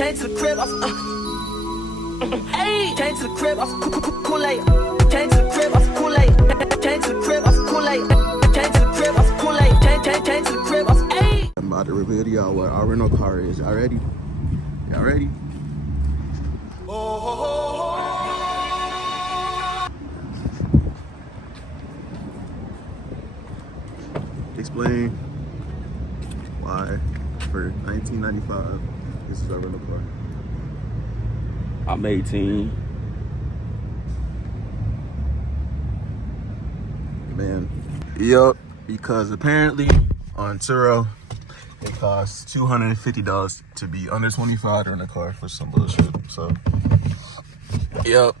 Came to the crib off, hey. Came to the crib off Kool-Aid. Came to the crib off Kool-Aid. Came to the crib off Kool-Aid. Came to the crib off Kool-Aid. Came to the crib off, hey. I'm about to reveal to y'all what our rental car is. Y'all ready? Y'all ready? Explain why for 1995 this is our rental car. I'm 18. Man, yup, because apparently on Turo it costs $250 to be under 25 to rent a car for some bullshit. So, yup,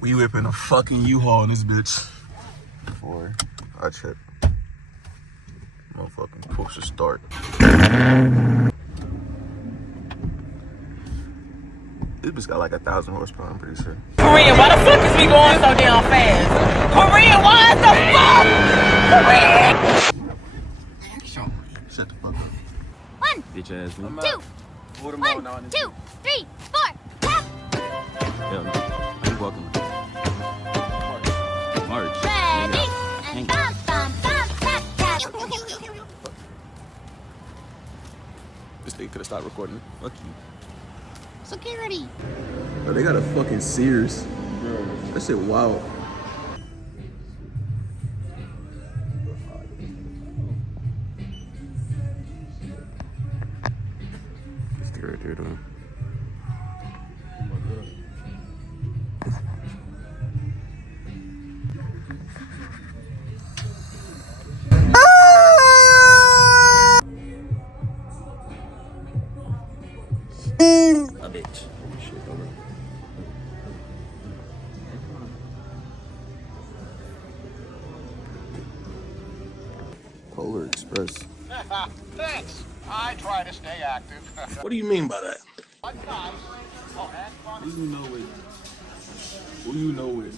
we whipping a fucking U-Haul in this bitch for our trip. Motherfucking push to start. This bitch got like 1,000 horsepower, I'm pretty sure. Korean, why the fuck is we going so damn fast? Korean, why the fuck? Korean! Shut the fuck up. 1, Bitch ass me. 2, 1, 2, 3, 4, tap. Yeah, you welcome. March. Ready, and bum, bum, bum, tap, tap. This nigga could've stopped recording. Fuck you. Security. Oh, they got a fucking Sears. That shit wild. Stay right there, though. A bitch. Polar Express. Thanks. I try to stay active. What do you mean by that? Who you know with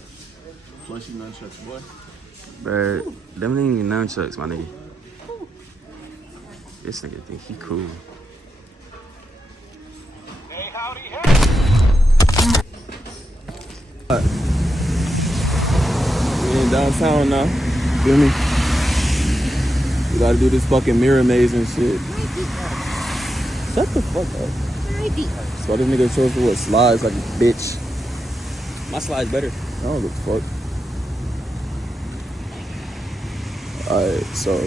plushy nunchucks, boy? Bruh, them ain't even nunchucks, my nigga. This nigga think he cool. Hey, howdy, hey. We in downtown now. Feel me? We gotta do this fucking mirror maze and shit. Shut the fuck up. So this nigga shows me what slides like a bitch. My slide's better. I don't give a fuck. Alright, so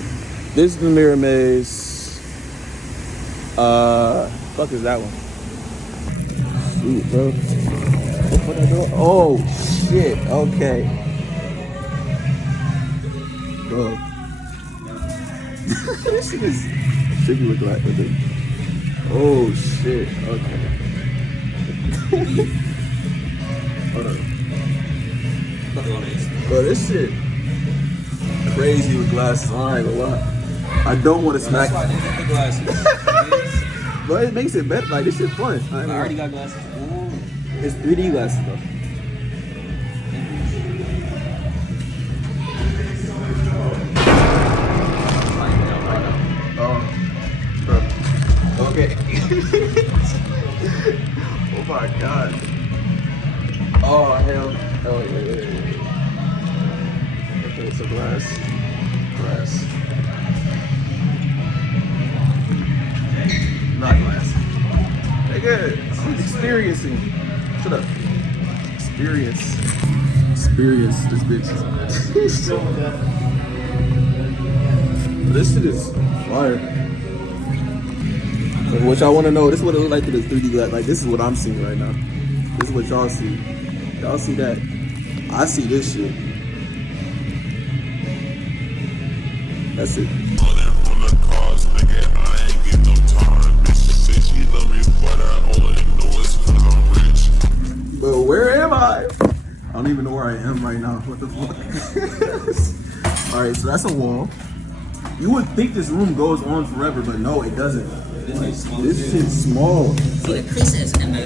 this is the mirror maze. Fuck is that one? Shoot, bro. Open that door. Oh shit. Okay. Bro. This shit is tricky look like with it. Oh shit. Okay. Hold on. Bro, this shit crazy with glasses. I ain't gonna lie. I don't want to smack. That's why I didn't get the glasses. But it makes it better. Like, this shit fun. I already got glasses. Ooh. It's 3D glasses though. Okay. Oh my god. Oh hell. Oh yeah. Okay, so glass. Not glass. Nigga, I'm experiencing. Shut up. Experience this bitch. This shit is fire. What y'all want to know, this is what it looks like through this 3D glass. Like, this is what I'm seeing right now. This is what y'all see. Y'all see that? I see this shit. That's it. But where am I? I don't even know where I am right now. What the fuck? Alright, so that's a wall. You would think this room goes on forever, but no, it doesn't. This shit's small. See the creases in the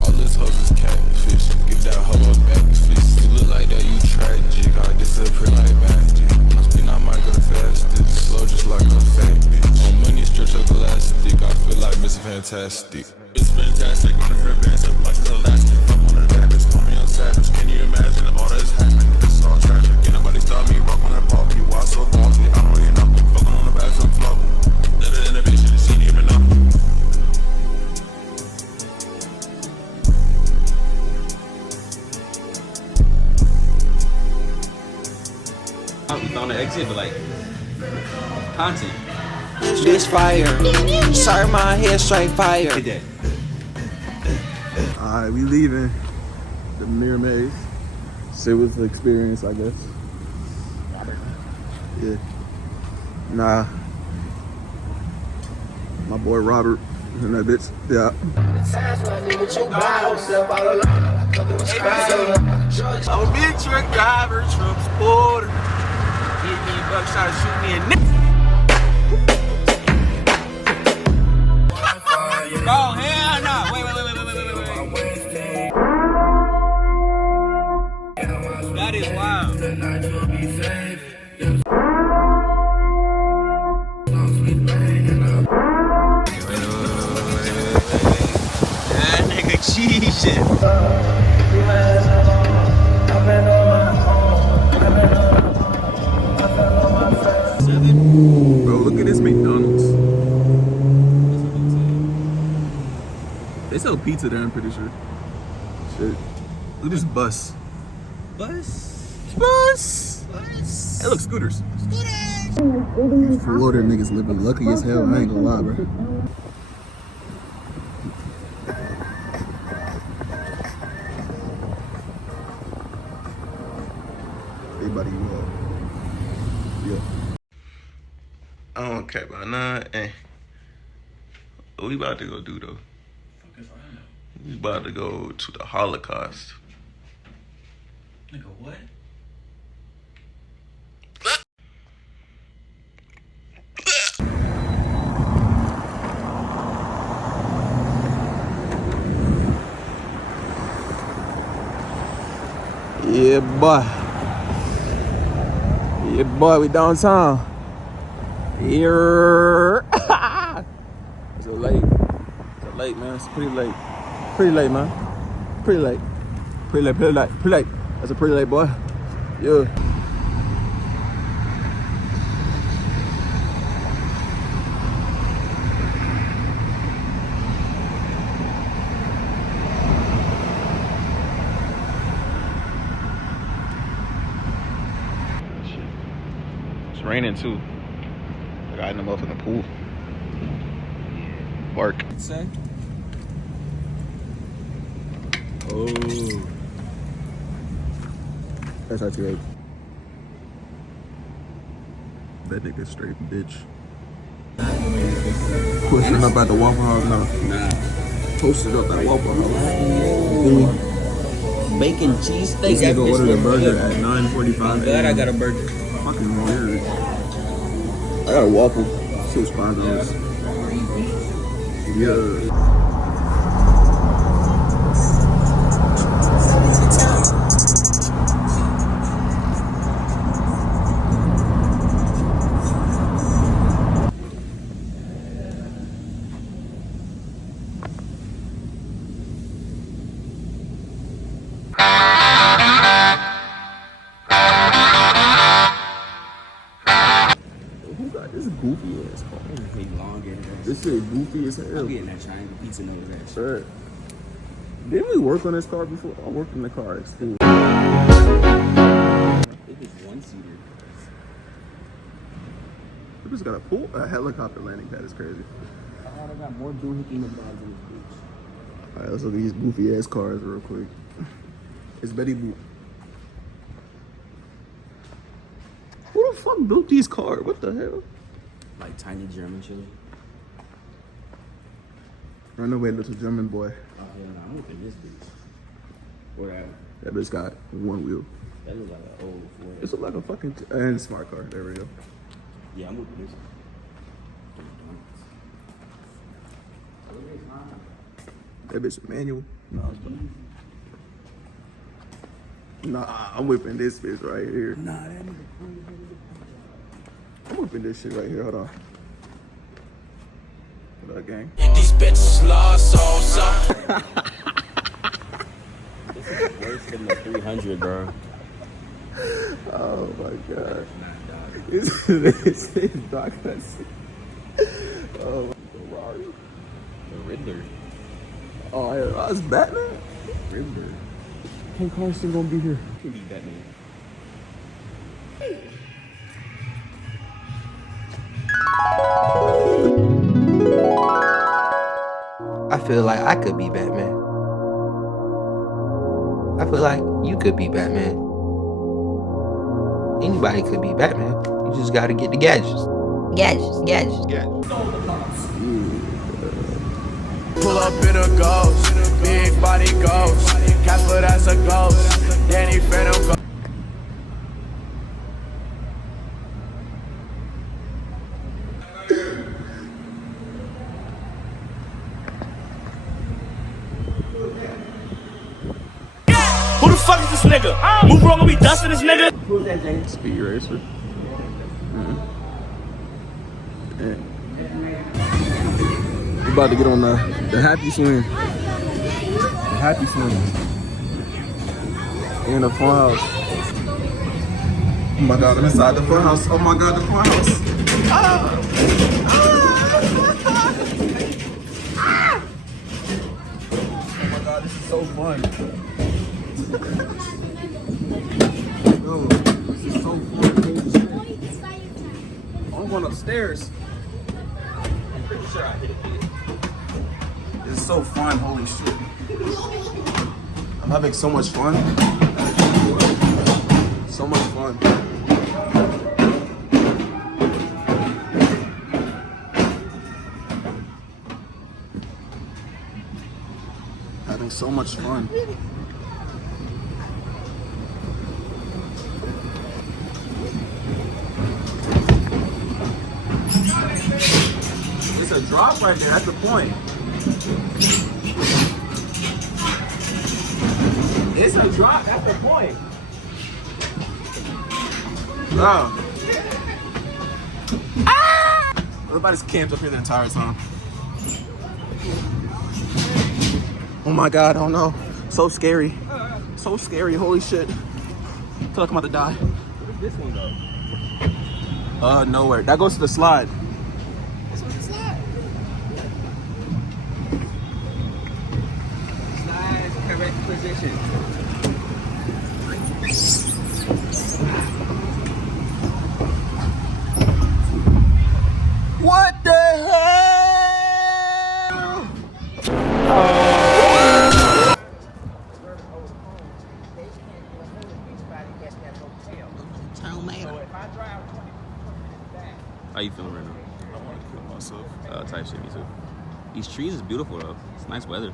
All this hoe is catfish. Get that hoe up back fish. You look like that, you tragic. I disappear like magic. When I spin, I might go fast. Slow just like a fat bitch. On money, stretch up elastic. fantastic. It's fantastic. On her bands up like elastic. I'm one of the baddest. Call me on savage. Can you imagine all that's happening? This is all tragic. Ain't nobody stop me. Rock on that pop. You why so ballsy? I don't really know. Fucking on the back some flow. Better than a bitch. She didn't even know. We found the exit, but like content. This fire. Sorry, my head straight fire. Hit that. Alright, we leaving the Mirror Maze. So it was the experience, I guess. Yeah. Nah. My boy Robert and that bitch. Yeah. I'm a big truck driver, Trump supporter. Give me a buck shot and shoot me a nigga. Oh, hell no. Wait. That is wild. That nigga cheating. Bro, look at this McDonald's. They sell pizza there, I'm pretty sure. Shit. Look at this bus. Bus! Hey, look, scooters. Florida niggas living lucky as hell, I ain't gonna lie, bro. Everybody, yeah. I don't care about nothing. What we about to go do, though? We about to go to the Holocaust. Nigga, what? Yeah, boy, we downtown. Here. It's a late. It's a late, man. It's pretty late. Pretty late, man. Pretty late. Pretty late. That's a pretty late, boy. Yeah. It's raining too. I got in the motherfucking pool. Bark. Say? Oh. That's how you that nigga straight bitch. Pushing up at the Waffle House now. Nah. Posted up at Waffle House. Bacon cheese steak. This nigga ordered a burger at 9:45. Glad I got a burger. Fucking weird. I got a waffle. She was $5. Yeah. Who got this goofy ass car? This shit goofy as hell. I'm getting that triangle pizza nose ass. Sure. Didn't we work on this car before? I worked in the car at school. I think it's one-seater. We just got a helicopter landing pad. Is crazy. I got more doohickey McDonald's in this bitch. All right, let's look at these goofy ass cars real quick. It's Betty Boop. Who the fuck built these cars? What the hell? Like tiny German chili. Run away, little German boy. Oh hell no, I'm looking at this bitch. Or That bitch got one wheel. that looks like an old Ford. This look like a fucking and smart car. There we go. Yeah, I'm looking at this. That bitch a manual. Nah, I'm whipping this bitch right here. Nah, that nigga. I'm whipping this shit right here. Hold on. What up, gang? These bitches lost so. This is worse than the 300, bro. Oh my god. This is not gonna see. Oh, Ferrari. The Riddler. Oh, yeah, that's Batman? Riddler. Ken Carson gonna be here. Can be Batman. I feel like I could be Batman. I feel like you could be Batman. Anybody could be Batman. You just gotta get the gadgets. Gadgets. Pull up in a ghost, big body ghost. Casper, that's a ghost. Danny Phantom ghost. Who the fuck is this nigga? Move wrong and we dusting this nigga. Who's that, James? Speed Racer. Yeah. We about to get on the happy swing. The happy swing. In the fun house. Oh my god, I'm inside the fun house. Oh my god, the fun house. Ah! Oh my god, this is so fun. Yo, this is so fun. I'm going upstairs. I'm pretty sure I hit a kid. This is so fun, holy shit. I'm having so much fun. So much fun. Having so much fun. It's a drop right there, that's the point. It's a drop, that's the point. Oh. Ah! Everybody's camped up here the entire time. Oh my god, oh no. So scary. So scary, holy shit. I feel like I'm about to die. Where does this one go? Nowhere. That goes to the slide. This one's a slide. Slide, correct position. What the hell? How you feeling right now? I want to kill myself. Type shit, me too. These trees is beautiful though. It's nice weather.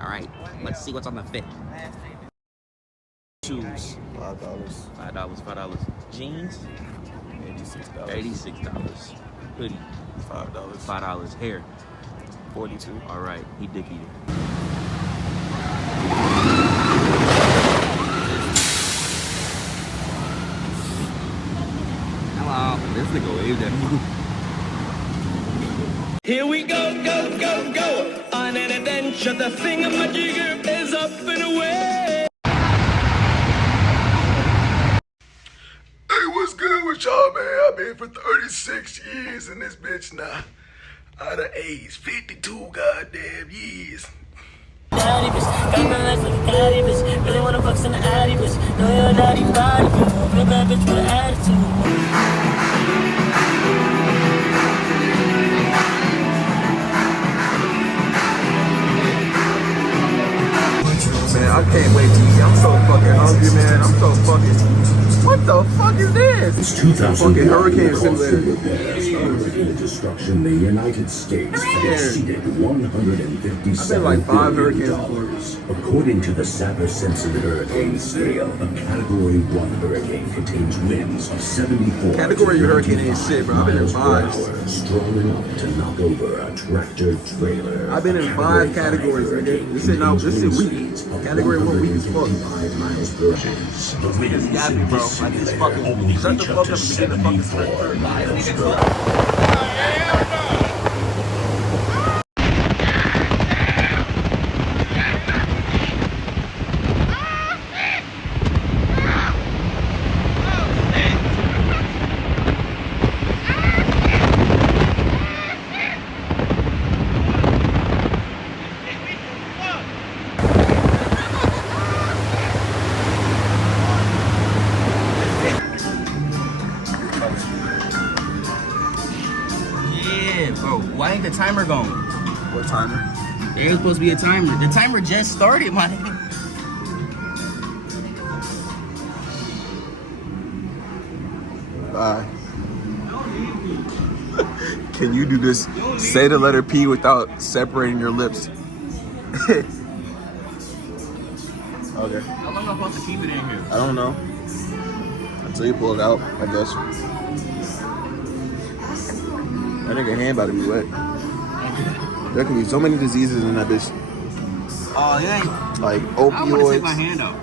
All right, let's see what's on the fit. Shoes. $5. $5. Jeans. $86. $86. Hoodie. $5. $5. Hair. $42. All right, he dick eater. Hello. This nigga waved at me. Here we go, go, go, go. On an adventure, the thingamajigger is up and away. Hey, what's good with y'all, man? I've been for 36 years in this bitch now. Out of age, 52 goddamn years. Daddy bitch, got my legs like a daddy bitch. Really wanna fuck in the addy bitch. Know your daddy body, you real bad bitch with an attitude. Man, I can't wait to eat. I'm so fucking hungry, man. I'm so fucking... What the fuck is this? 2000 fucking hurricane simulator. Hurricane destruction. The United States exceeded 157 I've been like 5 hurricanes before. According to the Saber-Simpson hurricane scale, a Category 1 hurricane contains winds of 74 Category to hurricane ain't 95 shit, bro. I've been in miles per 5. hour, strong enough to knock over a tractor trailer. I've been in 5 categories, nigga. This shit weak. Category 1 weak as fuck. 185 miles per hour. This nigga's got me, bro. Like, it's fucking... Shut the fuck up and begin the fucking script. Why ain't the timer going? What timer? There's supposed to be a timer. The timer just started, my nigga. Bye. Can you do this? Say the letter P without separating your lips. Okay. How long am I supposed to keep it in here? I don't know. Until you pull it out, I guess. That nigga hand about to be wet. There can be so many diseases in that bitch. Oh, yeah. Like I want to take opioids, my hand out.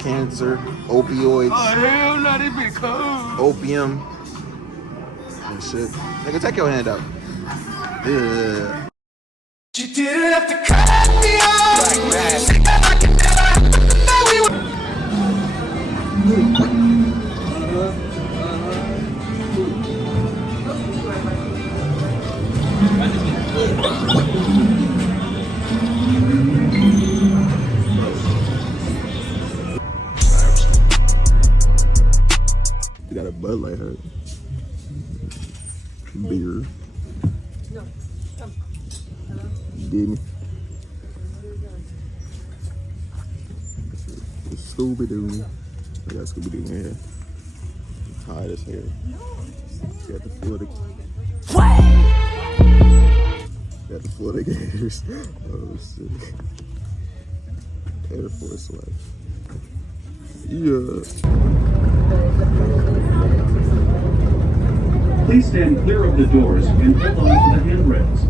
cancer, opioids, Oh, hell no, this be cold. opium, and shit. Nigga, take your hand out. Yeah. You didn't have to cut me off like that. You got a Bud Light hurt. Beer. Did me. Scooby-Doo. I got Scooby-Doo in here. Hide his hair. Got the Florida. Got the Florida Gators. Oh shit. Air Force One. Yeah. Please stand clear of the doors and hold on to the handrails.